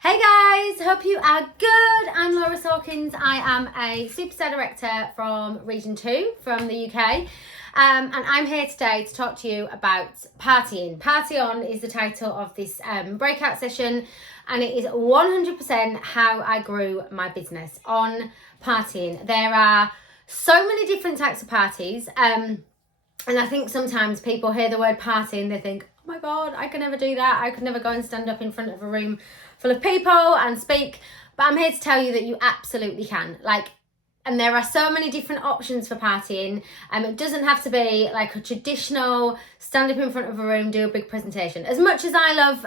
Hey guys, hope you are good. I'm Laura Sawkins. I am a Superstar Director from Region 2 from the UK. And I'm here today to talk to you about partying. Party On is the title of this breakout session, and it is 100% how I grew my business on partying. There are so many different types of parties, and I think sometimes people hear the word party and they think, oh my God, I could never do that. I could never go and stand up in front of a room full of people and speak. But I'm here to tell you that you absolutely can. And there are so many different options for partying. It doesn't have to be like a traditional stand up in front of a room, do a big presentation. As much as I love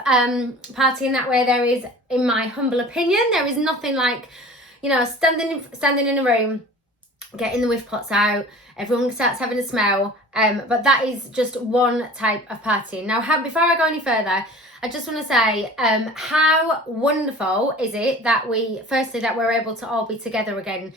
partying that way, there is, in my humble opinion, there is nothing like, standing in a room, getting the whiff pots out, everyone starts having a smell. But that is just one type of partying. Now, before I go any further, I just want to say how wonderful is it that we're able to all be together again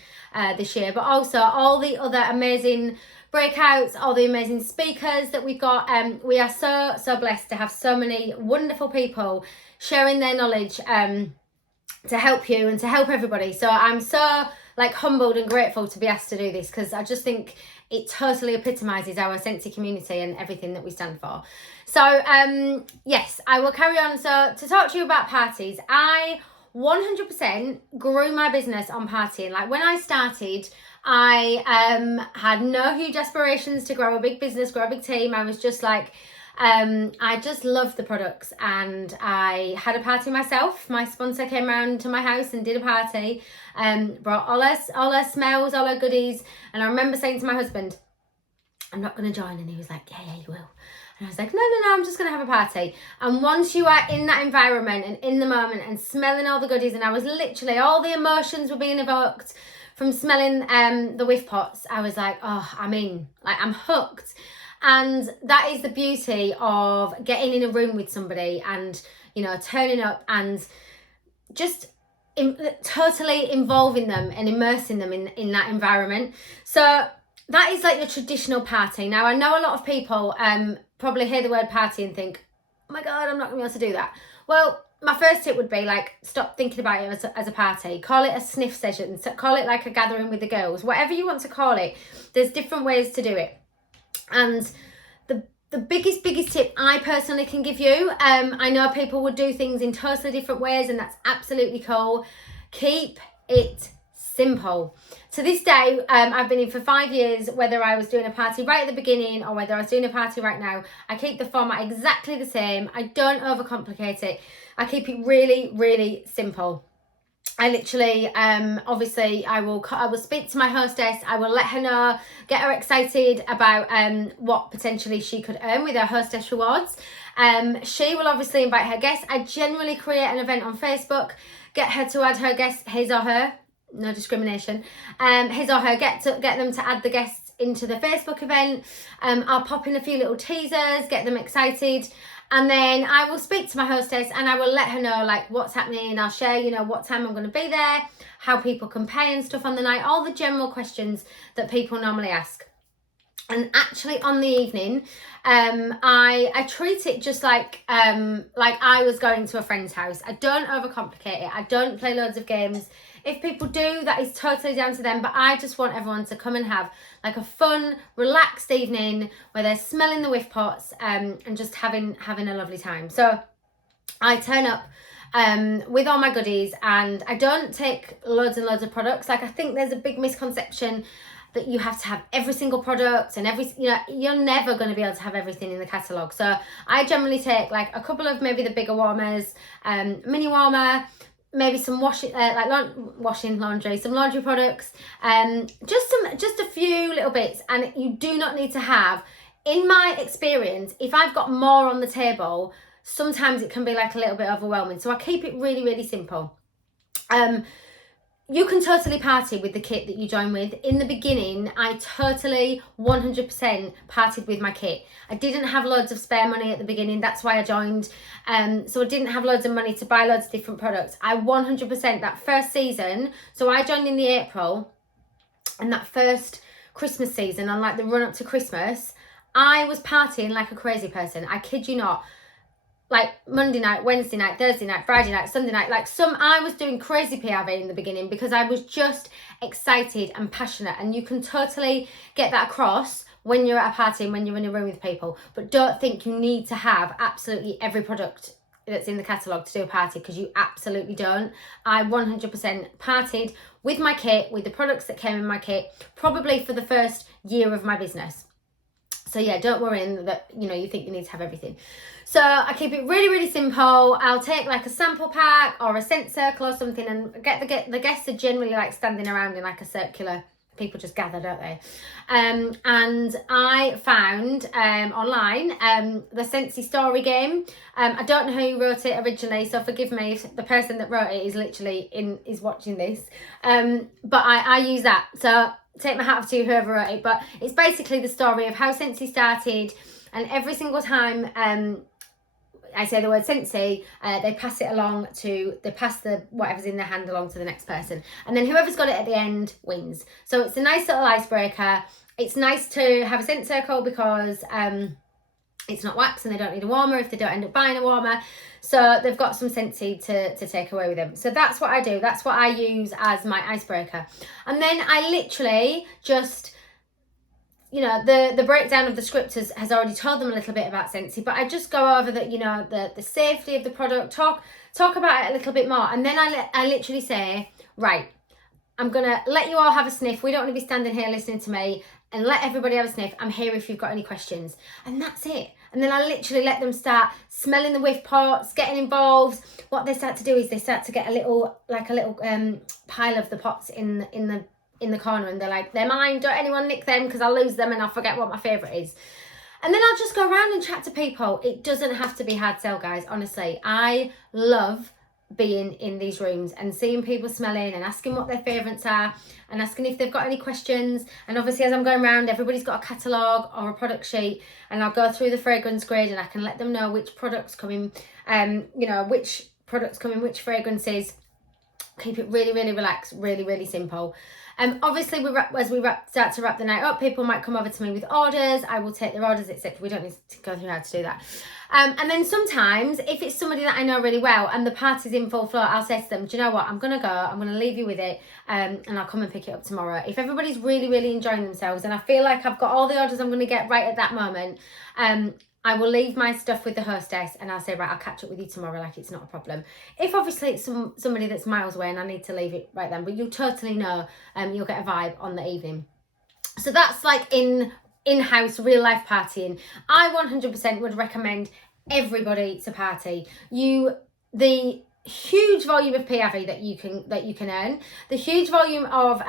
this year, but also all the other amazing breakouts, all the amazing speakers that we've got. We are so blessed to have so many wonderful people sharing their knowledge to help you and to help everybody. So I'm so humbled and grateful to be asked to do this, because I just think it totally epitomises our Scentsy community and everything that we stand for. So yes, I will carry on. So to talk to you about parties, I 100% grew my business on partying. Like when I started, I had no huge aspirations to grow a big business, grow a big team. I was just I just loved the products, and I had a party myself. My sponsor came around to my house and did a party, brought all her smells, all her goodies. And I remember saying to my husband, I'm not going to join. And he was like, yeah, you will. And I was like, no, I'm just going to have a party. And once you are in that environment and in the moment and smelling all the goodies, and I was literally, all the emotions were being evoked from smelling the whiff pots. I was like, oh, I'm hooked. And that is the beauty of getting in a room with somebody and, turning up and just totally involving them and immersing them in that environment. So that is like your traditional party. Now, I know a lot of people probably hear the word party and think, oh my God, I'm not going to be able to do that. Well, my first tip would be stop thinking about it as a party. Call it a sniff session. Call it like a gathering with the girls. Whatever you want to call it. There's different ways to do it. And the biggest tip I personally can give you, I know people would do things in totally different ways, and that's absolutely cool. Keep it simple. To this day, I've been in for 5 years, whether I was doing a party right at the beginning or whether I was doing a party right now, I keep the format exactly the same. I don't overcomplicate it. I keep it really, really simple. I literally, obviously, I will speak to my hostess. I will let her know, get her excited about what potentially she could earn with her hostess rewards. She will obviously invite her guests. I generally create an event on Facebook, get her to add her guests, his or her, no discrimination, his or her, get them to add the guests into the Facebook event. I'll pop in a few little teasers, get them excited. And then I will speak to my hostess and I will let her know what's happening. I'll share, what time I'm going to be there, how people can pay and stuff on the night, all the general questions that people normally ask. And actually on the evening, I treat it just like I was going to a friend's house. I don't overcomplicate it. I don't play loads of games. If people do, that is totally down to them. But I just want everyone to come and have a fun, relaxed evening where they're smelling the whiff pots and just having a lovely time. So I turn up with all my goodies, and I don't take loads and loads of products. I think there's a big misconception that you have to have every single product and you're never going to be able to have everything in the catalogue. So I generally take a couple of maybe the bigger warmers, mini warmer, maybe some washing laundry, some laundry products, just a few little bits. And you do not need to have, in my experience, if I've got more on the table, sometimes it can be a little bit overwhelming. So I keep it really, really simple. You can totally party with the kit that you join with. In the beginning, I totally 100% partied with my kit. I didn't have loads of spare money at the beginning. That's why I joined. So I didn't have loads of money to buy loads of different products. I 100% that first season. So I joined in the April, and that first Christmas season, on the run up to Christmas, I was partying like a crazy person. I kid you not. like Monday night, Wednesday night, Thursday night, Friday night, Sunday night. Like I was doing crazy PRV in the beginning because I was just excited and passionate, and you can totally get that across when you're at a party and when you're in a room with people. But don't think you need to have absolutely every product that's in the catalogue to do a party, because you absolutely don't. I 100% partied with my kit, with the products that came in my kit, probably for the first year of my business. So yeah, don't worry that, you know, you think you need to have everything. So I keep it really, really simple. I'll take like a sample pack or a scent circle or something, and the guests are generally like standing around in like a circular, people just gather, don't they? And I found online the Scentsy story game. I don't know who wrote it originally, so forgive me if the person that wrote it is literally is watching this. But I use that. So take my hat off to whoever wrote it. But it's basically the story of how Scentsy started, and every single time I say the word Scentsy, they pass the whatever's in their hand along to the next person. And then whoever's got it at the end wins. So it's a nice little icebreaker. It's nice to have a scent circle because it's not wax and they don't need a warmer if they don't end up buying a warmer. So they've got some Scentsy to take away with them. So that's what I do. That's what I use as my icebreaker. And then I literally just, you know, the breakdown of the script has already told them a little bit about Scentsy, but I just go over the, you know, the safety of the product, talk about it a little bit more. And then I literally say, right, I'm going to let you all have a sniff. We don't want to be standing here listening to me, and let everybody have a sniff. I'm here if you've got any questions. And that's it. And then I literally let them start smelling the whiff pots, getting involved. What they start to do is they start to get a little pile of the pots in the corner, and they're like, they're mine, don't anyone nick them because I'll lose them and I'll forget what my favourite is. And then I'll just go around and chat to people. It doesn't have to be hard sell, guys. Honestly, I love being in these rooms and seeing people smelling and asking what their favourites are and asking if they've got any questions. And obviously, as I'm going around, everybody's got a catalogue or a product sheet, and I'll go through the fragrance grid and I can let them know which products come in, which products come in which fragrances. Keep it really, really relaxed, really, really simple. Obviously, as we start to wrap the night up, people might come over to me with orders. I will take their orders, etc. We don't need to go through how to do that. And then sometimes, if it's somebody that I know really well and the party's in full flow, I'll say to them, do you know what, I'm going to go, I'm going to leave you with it, and I'll come and pick it up tomorrow. If everybody's really, really enjoying themselves and I feel like I've got all the orders I'm going to get right at that moment, I will leave my stuff with the hostess and I'll say, right, I'll catch up with you tomorrow, like it's not a problem. If obviously it's somebody that's miles away and I need to leave it right then, but you'll totally know, you'll get a vibe on the evening. So that's like in-house real life partying. I 100% would recommend everybody to party. The huge volume of PRV that you can earn, the huge volume of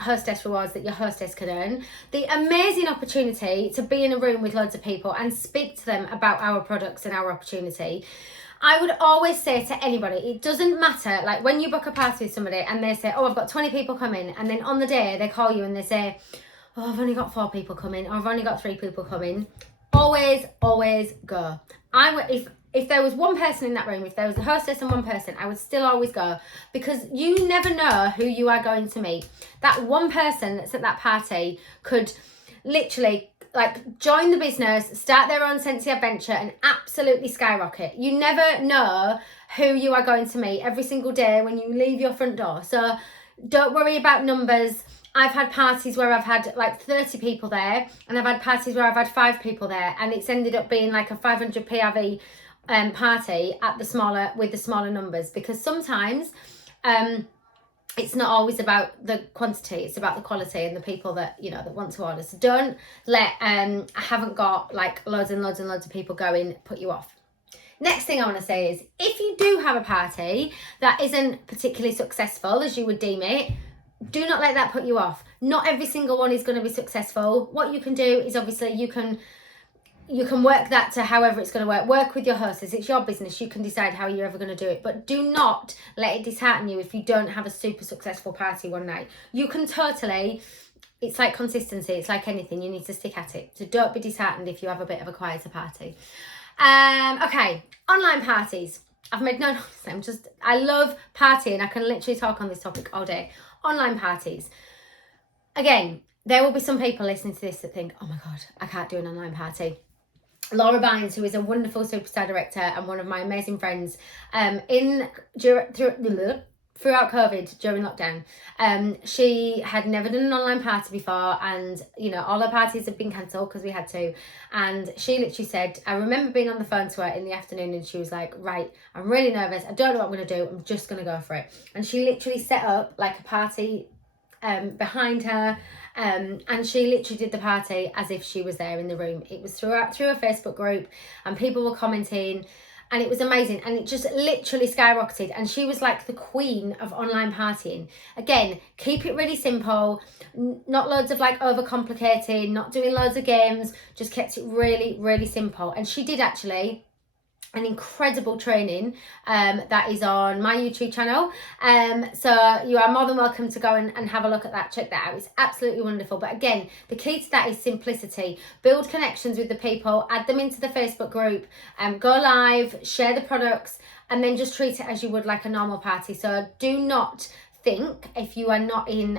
hostess rewards that your hostess can earn, the amazing opportunity to be in a room with loads of people and speak to them about our products and our opportunity. I would always say to anybody, it doesn't matter, like when you book a party with somebody and they say, oh, I've got 20 people coming, and then on the day they call you and they say, oh, I've only got 4 people coming, or I've only got 3 people coming. Always go. If there was one person in that room, if there was a hostess and one person, I would still always go, because you never know who you are going to meet. That one person that's at that party could literally like join the business, start their own Scentsy adventure and absolutely skyrocket. You never know who you are going to meet every single day when you leave your front door. So don't worry about numbers. I've had parties where I've had like 30 people there, and I've had parties where I've had 5 people there, and it's ended up being like a 500 PRV party with the smaller numbers, because sometimes it's not always about the quantity, it's about the quality and the people that that want to order. So don't let I haven't got like loads and loads and loads of people going put you off. Next thing I want to say is, if you do have a party that isn't particularly successful as you would deem it, do not let that put you off. Not every single one is going to be successful. What you can do is obviously you can work that to however it's going to work. Work with your hostess. It's your business. You can decide how you're ever going to do it. But do not let it dishearten you if you don't have a super successful party one night. You can totally, it's like consistency. It's like anything. You need to stick at it. So don't be disheartened if you have a bit of a quieter party. Okay, online parties. I've made no noise. I love partying. I can literally talk on this topic all day. Online parties. Again, there will be some people listening to this that think, oh my God, I can't do an online party. Laura Bynes, who is a wonderful superstar director and one of my amazing friends, throughout COVID, during lockdown, she had never done an online party before, and all her parties had been cancelled because we had to. And she literally said, I remember being on the phone to her in the afternoon, and she was like, right, I'm really nervous, I don't know what I'm going to do, I'm just going to go for it. And she literally set up like a party behind her, and she literally did the party as if she was there in the room. It was through a Facebook group, and people were commenting, and it was amazing, and it just literally skyrocketed, and she was like the queen of online partying. Again, keep it really simple, not loads of like overcomplicating, not doing loads of games, just kept it really, really simple. And she did actually an incredible training that is on my YouTube channel, so you are more than welcome to go and have a look at that. Check that out, it's absolutely wonderful. But again, the key to that is simplicity. Build connections with the people, add them into the Facebook group, go live, share the products, and then just treat it as you would like a normal party. So do not think, if you are not in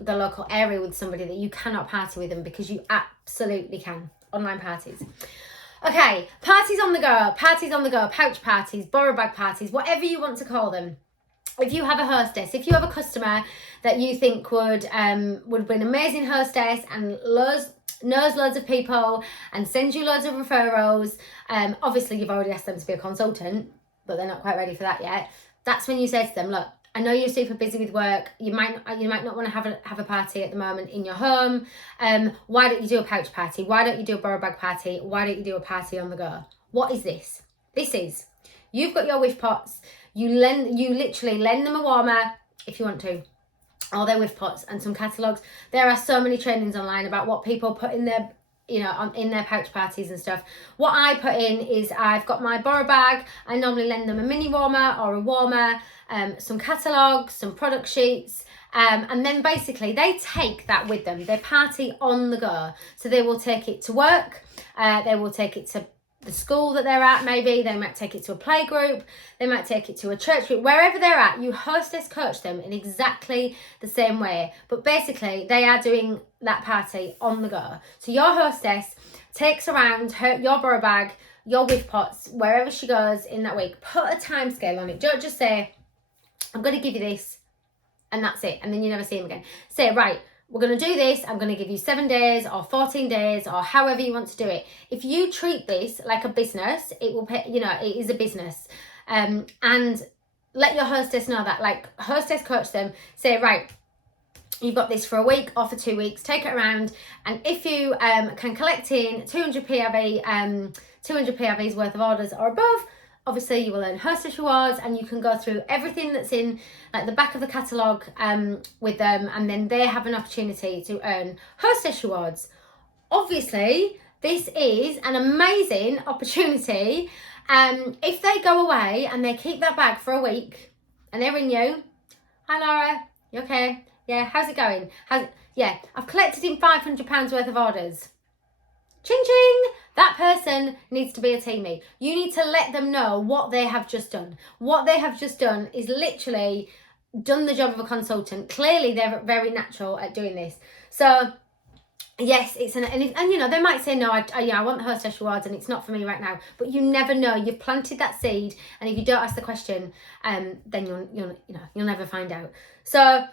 the local area with somebody, that you cannot party with them, because you absolutely can. Online parties. Okay, parties on the go, pouch parties, borrow bag parties, whatever you want to call them. If you have a hostess, if you have a customer that you think would be an amazing hostess and knows loads of people and sends you loads of referrals, obviously you've already asked them to be a consultant, but they're not quite ready for that yet. That's when you say to them, look, I know you're super busy with work. You might not want to have a party at the moment in your home. Why don't you do a pouch party? Why don't you do a borrow bag party? Why don't you do a party on the go? What is this? This is, you've got your wish pots. You literally lend them a warmer if you want to, or their wish pots and some catalogues. There are so many trainings online about what people put in their in their pouch parties and stuff. What I put in is, I've got my borrow bag. I normally lend them a mini warmer or a warmer, some catalogues, some product sheets, and then basically they take that with them. They party on the go. So they will take it to work, they will take it to the school that they're at, maybe they might take it to a play group, they might take it to a church group, wherever they're at. You hostess coach them in exactly the same way, but basically they are doing that party on the go. So your hostess takes around your borrow bag, your whiff pots, wherever she goes in that week. Put a time scale on it. Don't just say, I'm going to give you this and that's it, and then you never see them again. Say, right, we're going to do this, I'm going to give you 7 days or 14 days or however you want to do it. If you treat this like a business, it will pay, it is a business. And let your hostess know that, like, hostess coach them, say, right, you've got this for a week or for 2 weeks, take it around, and if you can collect in 200 PRVs worth of orders or above, obviously you will earn hostess rewards, and you can go through everything that's in like the back of the catalogue with them, and then they have an opportunity to earn hostess rewards. Obviously, this is an amazing opportunity. If they go away and they keep that bag for a week and they ring you, hi Laura, you okay? Yeah, how's it going? Yeah, I've collected in £500 worth of orders. Ching ching! That person needs to be a teamie. You need to let them know what they have just done. What they have just done is literally done the job of a consultant. Clearly, they're very natural at doing this. So, yes, it's and they might say, no, I want the hostess rewards and it's not for me right now. But you never know. You've planted that seed, and if you don't ask the question, then you'll never find out. So,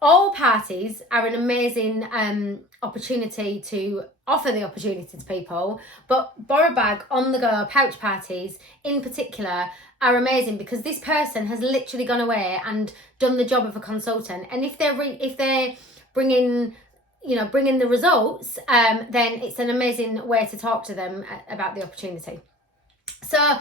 all parties are an amazing opportunity to offer the opportunity to people, but borrow bag, on the go, pouch parties in particular are amazing, because this person has literally gone away and done the job of a consultant. And if they're bringing the results, then it's an amazing way to talk to them about the opportunity. So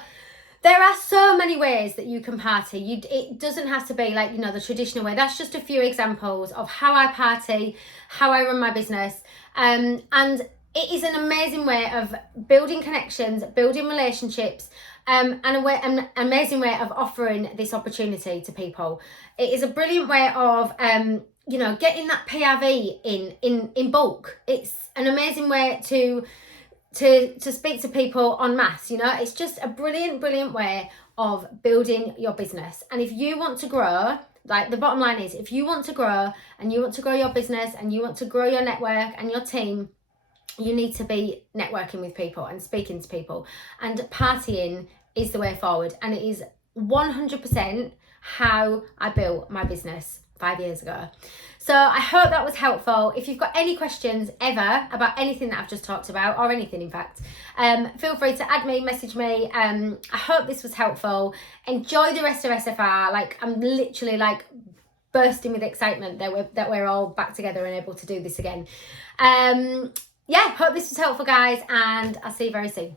there are so many ways that you can party. It doesn't have to be like, the traditional way. That's just a few examples of how I party, how I run my business. And it is an amazing way of building connections, building relationships, and an amazing way of offering this opportunity to people. It is a brilliant way of, getting that PRV in bulk. It's an amazing way to speak to people en masse. It's just a brilliant way of building your business. And if you want to grow, like, the bottom line is, if you want to grow and you want to grow your business and you want to grow your network and your team, you need to be networking with people and speaking to people, and partying is the way forward. And it is 100% how I built my business 5 years ago. So I hope that was helpful. If you've got any questions ever about anything that I've just talked about, or anything in fact, feel free to add me, message me. I hope this was helpful. Enjoy the rest of SFR. Like, I'm literally like bursting with excitement that we're all back together and able to do this again. Yeah, hope this was helpful, guys, and I'll see you very soon.